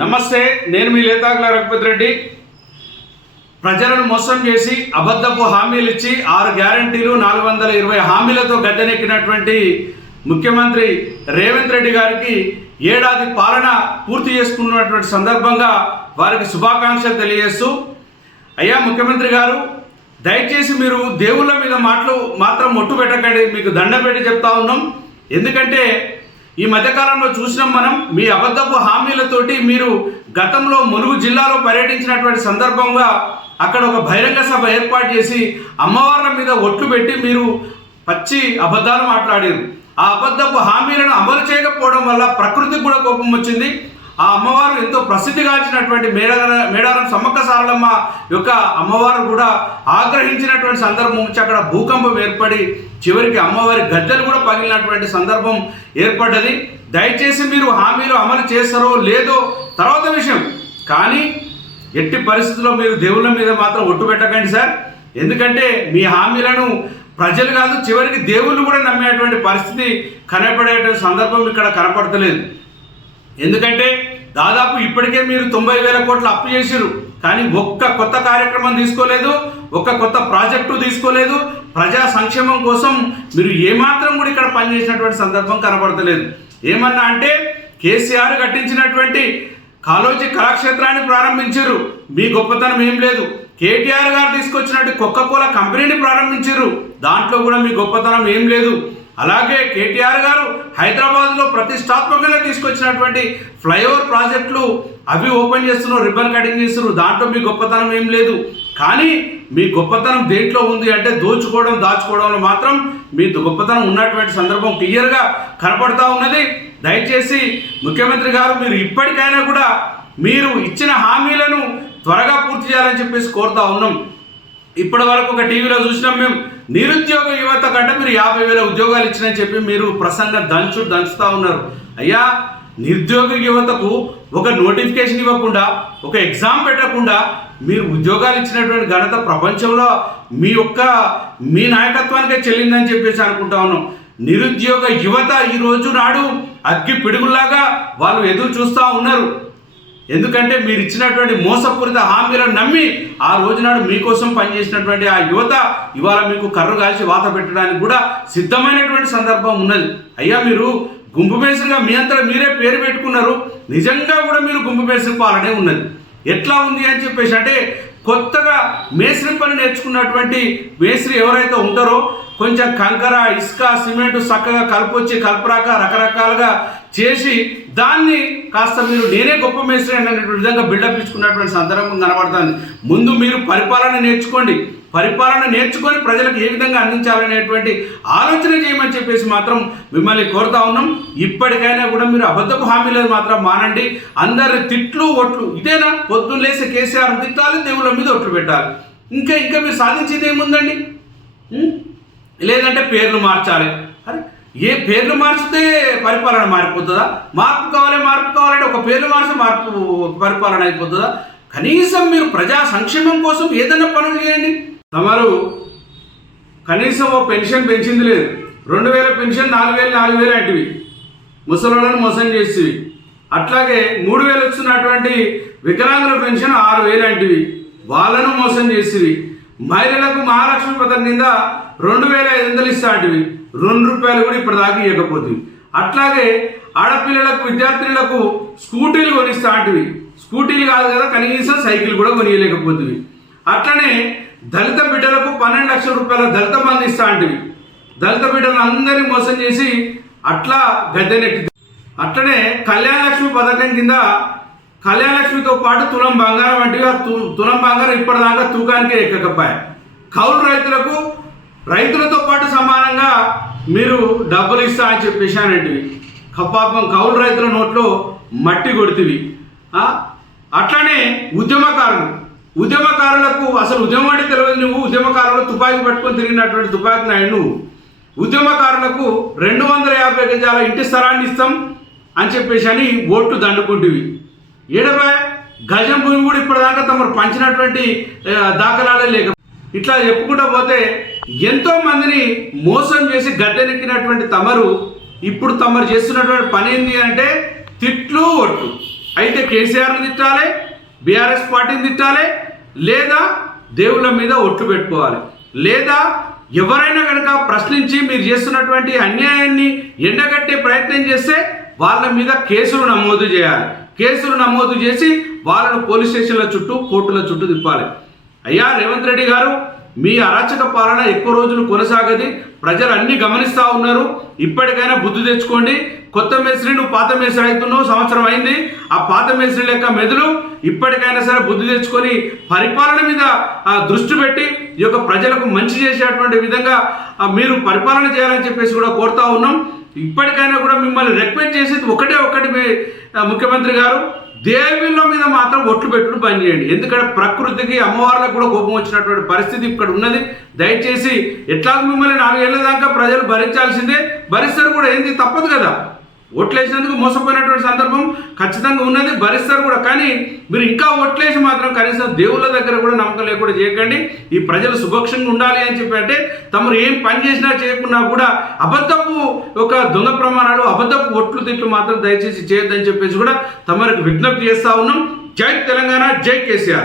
నమస్తే నేను మీ లేతాకుల రఘుపతి రెడ్డి. ప్రజలను మోసం చేసి అబద్ధపు హామీలు ఇచ్చి ఆరు గ్యారంటీలు నాలుగు వందల ఇరవై హామీలతో గద్దెనెక్కినటువంటి ముఖ్యమంత్రి రేవంత్ రెడ్డి గారికి ఏడాది పాలన పూర్తి చేసుకున్నటువంటి సందర్భంగా వారికి శుభాకాంక్షలు తెలియజేస్తూ అయ్యా ముఖ్యమంత్రి గారు దయచేసి మీరు దేవుళ్ళ మీద మాటలు మాత్రం మొట్టు పెట్టకండి. మీకు దండ పెట్టి చెప్తా ఉన్నాం. ఎందుకంటే ఈ మధ్యకాలంలో చూసినాం మనం మీ అబద్ధపు హామీలతోటి మీరు గతంలో ములుగు జిల్లాలో పర్యటించినటువంటి సందర్భంగా అక్కడ ఒక బహిరంగ సభ ఏర్పాటు చేసి అమ్మవార్ల మీద ఒట్లు పెట్టి మీరు పచ్చి అబద్ధాలు మాట్లాడారు. ఆ అబద్ధపు హామీలను అమలు చేయకపోవడం వల్ల ప్రకృతికి కూడా కోపం వచ్చింది. ఆ అమ్మవారు ఎంతో ప్రసిద్ధిగాంచినటువంటి మేడార మేడారం సమ్మక్క సారలమ్మ యొక్క అమ్మవారు కూడా ఆగ్రహించినటువంటి సందర్భం నుంచి అక్కడ భూకంపం ఏర్పడి చివరికి అమ్మవారి గద్దెలు కూడా పగిలినటువంటి సందర్భం ఏర్పడ్డది. దయచేసి మీరు హామీలు అమలు చేస్తారో లేదో తర్వాత విషయం. కానీ ఎట్టి పరిస్థితుల్లో మీరు దేవుళ్ళ మీద మాత్రం ఒట్టు పెట్టకండి సార్. ఎందుకంటే మీ హామీలను ప్రజలు కాదు చివరికి దేవుళ్ళు కూడా నమ్మేటువంటి పరిస్థితి కనపడేటువంటి సందర్భం ఇక్కడ కనపడతలేదు. ఎందుకంటే దాదాపు ఇప్పటికే మీరు తొంభై వేల కోట్లు అప్పు చేసిరు కానీ ఒక్క కొత్త కార్యక్రమం తీసుకోలేదు ఒక్క కొత్త ప్రాజెక్టు తీసుకోలేదు. ప్రజా సంక్షేమం కోసం మీరు ఏమాత్రం కూడా ఇక్కడ పనిచేసినటువంటి సందర్భం కనబడతలేదు. ఏమన్నా అంటే కేసీఆర్ కట్టించినటువంటి కాలోజీ కళాక్షేత్రాన్ని ప్రారంభించారు మీ గొప్పతనం ఏం లేదు. కేటీఆర్ గారు తీసుకొచ్చినట్టు కోలా కంపెనీని ప్రారంభించారు దాంట్లో కూడా మీ గొప్పతనం ఏం లేదు. అలాగే కేటీఆర్ గారు హైదరాబాద్లో ప్రతిష్టాత్మకంగా తీసుకొచ్చినటువంటి ఫ్లైఓవర్ ప్రాజెక్టులు అవి ఓపెన్ చేస్తున్నారు రిబ్బన్ కటింగ్ చేస్తున్నారు. దాంట్లో మీ గొప్పతనం ఏం లేదు. కానీ మీ గొప్పతనం దేంట్లో ఉంది అంటే దోచుకోవడం దాచుకోవడంలో మాత్రం మీ గొప్పతనం ఉన్నటువంటి సందర్భం క్లియర్గా కనపడతా ఉన్నది. దయచేసి ముఖ్యమంత్రి గారు మీరు ఇప్పటికైనా కూడా మీరు ఇచ్చిన హామీలను త్వరగా పూర్తి చేయాలని చెప్పేసి కోరుతా ఉన్నాం. ఇప్పటి వరకు ఒక టీవీలో చూసినాం మేము. నిరుద్యోగ యువత కంటే మీరు యాభై వేల ఉద్యోగాలు ఇచ్చినని చెప్పి మీరు ప్రసంగం దంచు దంచుతా ఉన్నారు. అయ్యా నిరుద్యోగ యువతకు ఒక నోటిఫికేషన్ ఇవ్వకుండా ఒక ఎగ్జామ్ పెట్టకుండా మీరు ఉద్యోగాలు ఇచ్చినటువంటి ఘనత ప్రపంచంలో మీ యొక్క మీ నాయకత్వానికే చెల్లిందని చెప్పేసి అనుకుంటా ఉన్నాం. నిరుద్యోగ యువత ఈ రోజు నాడు అగ్గి పిడుగులాగా వాళ్ళు ఎదురు చూస్తూ ఉన్నారు. ఎందుకంటే మీరు ఇచ్చినటువంటి మోసపూరిత హామీలను నమ్మి ఆ రోజునాడు మీకోసం పనిచేసినటువంటి ఆ యువత ఇవాళ మీకు కర్రు కాల్చి వాత పెట్టడానికి కూడా సిద్ధమైనటువంటి సందర్భం ఉన్నది. అయ్యా మీరు గుంపు మేసరిగా మీ అంతా మీరే పేరు పెట్టుకున్నారు. నిజంగా కూడా మీరు గుంపు మేసరి పాలనే ఉన్నది. ఎట్లా ఉంది అని చెప్పేసి అంటే కొత్తగా మేస్త్రి పని నేర్చుకున్నటువంటి మేస్త్రి ఎవరైతే ఉంటారో కొంచెం కంకర ఇసుక సిమెంట్ చక్కగా కలుపొచ్చి కలపరాక రకరకాలుగా చేసి దాన్ని కాస్త మీరు నేనే గొప్ప మేస్త్రి అనేటువంటి విధంగా బిల్డప్ ఇచ్చుకున్నటువంటి సందర్భం కనబడుతుంది. ముందు మీరు పరిపాలన నేర్చుకోండి. పరిపాలన నేర్చుకొని ప్రజలకు ఏ విధంగా అందించాలనేటువంటి ఆలోచన చేయమని చెప్పేసి మాత్రం మిమ్మల్ని కోరుతా ఉన్నాం. ఇప్పటికైనా కూడా మీరు అబద్ధపు హామీలను మాత్రం మానండి. అందరి తిట్లు ఒట్లు ఇదేనా? పొద్దున్న లేసి కేసీఆర్ తిట్టాలి దేవుళ్ళ మీద ఒట్లు పెట్టాలి. ఇంకా ఇంకా మీరు సాధించేది ఏముందండి? లేదంటే పేర్లు మార్చాలి. అరే ఏ పేర్లు మార్చితే పరిపాలన మారిపోతుందా? మార్పు కావాలి మార్పు కావాలంటే ఒక పేర్లు మార్చి మార్పు పరిపాలన అయిపోతుందా? కనీసం మీరు ప్రజా సంక్షేమం కోసం ఏదైనా పనులు చేయండి. తమరు కనీసం ఓ పెన్షన్ పెంచింది లేదు. రెండు వేల పెన్షన్ నాలుగు వేలు నాలుగు వేలు అంటివి. ముసలోళ్ళను మోసం చేసేవి. అట్లాగే మూడు వేలు వచ్చినటువంటి వికలాంగుల పెన్షన్ ఆరు వేలు అంటివి. వాళ్ళను మోసం చేసేవి. మహిళలకు మహాలక్ష్మి పథకం కింద రెండు వేల ఐదు వందలు ఇస్తాంటివి రెండు రూపాయలు కూడా ఇప్పటిదాకా ఇవ్వకపోతుంది అట్లాగే ఆడపిల్లలకు విద్యార్థులకు స్కూటీలు కొనిస్తాంటివి స్కూటీలు కాదు కదా కనీసం సైకిల్ కూడా కొనియలేకపోతుంది అట్లనే దళిత బిడ్డలకు పన్నెండు లక్షల రూపాయల దళిత బంధు ఇస్తా అంటివి. దళిత బిడ్డలను అందరినీ మోసం చేసి అట్లా గద్దెనెక్కి. అట్లనే కళ్యాణ లక్ష్మి పథకం కింద కళ్యాణ లక్ష్మితో పాటు తులం బంగారం వంటివి ఆ తులం బంగారం ఇప్పటిదాకా తూకానికే ఎక్కకపోయాయి కౌలు రైతులకు రైతులతో పాటు సమానంగా మీరు డబ్బులు ఇస్తా అని చెప్పేసి అనేటివి పాపం కౌలు రైతుల నోట్లో మట్టి కొడుతుంది అట్లానే ఉద్యమకారులు. ఉద్యమకారులకు అసలు ఉద్యమం అంటే తెలియదు నువ్వు. ఉద్యమకారులు తుపాకీ పట్టుకొని తిరిగినటువంటి తుపాకీ నాయుడు నువ్వు. ఉద్యమకారులకు రెండు వందల యాభై గజాల ఇంటి స్థలాన్ని ఇస్తాం అని చెప్పేసి అని ఓట్లు దండుకుంటువి. ఏడవా గజం భూమి కూడా ఇప్పటిదాకా తమరు పంచినటువంటి దాఖలాలే లేక ఇట్లా చెప్పుకుంటూ పోతే ఎంతో మందిని మోసం చేసి గడ్డెనెక్కినటువంటి తమరు ఇప్పుడు తమరు చేస్తున్నటువంటి పని ఏంటి అంటే తిట్లు ఒట్లు అయితే కేసీఆర్ని తిట్టాలి బీఆర్ఎస్ పార్టీని తిట్టాలి లేదా దేవుళ్ళ మీద ఒట్లు పెట్టుకోవాలి. లేదా ఎవరైనా కనుక ప్రశ్నించి మీరు చేస్తున్నటువంటి అన్యాయాన్ని ఎండగట్టే ప్రయత్నం చేస్తే వాళ్ళ మీద కేసులు నమోదు చేయాలి. కేసులు నమోదు చేసి వాళ్ళను పోలీస్ స్టేషన్ల చుట్టూ కోర్టుల చుట్టూ తిప్పాలి. అయ్యా రేవంత్ రెడ్డి గారు మీ అరాచక పాలన ఎక్కువ రోజులు కొనసాగది. ప్రజలు అన్ని గమనిస్తూ ఉన్నారు. ఇప్పటికైనా బుద్ధి తెచ్చుకోండి. కొత్త మేస్త్రి నువ్వు పాత మేస్త్రి అవుతున్నావు సంవత్సరం అయింది. ఆ పాత మేస్త్రి లెక్క మెదులు. ఇప్పటికైనా సరే బుద్ధి తెచ్చుకొని పరిపాలన మీద దృష్టి పెట్టి ఈ యొక్క ప్రజలకు మంచి చేసేటువంటి విధంగా మీరు పరిపాలన చేయాలని చెప్పేసి కూడా కోరుతా ఉన్నాం. ఇప్పటికైనా కూడా మిమ్మల్ని రిక్వెస్ట్ చేసేది ఒకటే ఒకటి ముఖ్యమంత్రి గారు దేవుళ్ళ మీద మాత్రం ఒట్లు పెట్టుడు బంద్ చేయండి. ఎందుకంటే ప్రకృతికి అమ్మవార్లకు కూడా కోపం వచ్చినటువంటి పరిస్థితి ఇక్కడ ఉన్నది. దయచేసి ఎట్లాగో మిమ్మల్ని నాలుగేళ్ళ దాకా ప్రజలు భరించాల్సిందే. భరిస్తారు కూడా ఏంది? తప్పదు కదా. ఓట్లేసినందుకు మోసపోయినటువంటి సందర్భం ఖచ్చితంగా ఉన్నది భరిస్తారు కూడా. కానీ మీరు ఇంకా ఓట్లేసి మాత్రం కనీసం దేవుళ్ళ దగ్గర కూడా నమ్మకం లేకుండా చేయకండి. ఈ ప్రజలు సుభక్షంగా ఉండాలి అని చెప్పి అంటే తమరు ఏం పని చేసినా చేయకున్నా కూడా అబద్ధపు ఒక దొంగ ప్రమాణాలు అబద్ధపు ఒట్లు తిట్లు మాత్రం దయచేసి చేయొద్దని చెప్పేసి కూడా తమరికి విజ్ఞప్తి చేస్తా ఉన్నాం. జై తెలంగాణ జై కేసీఆర్.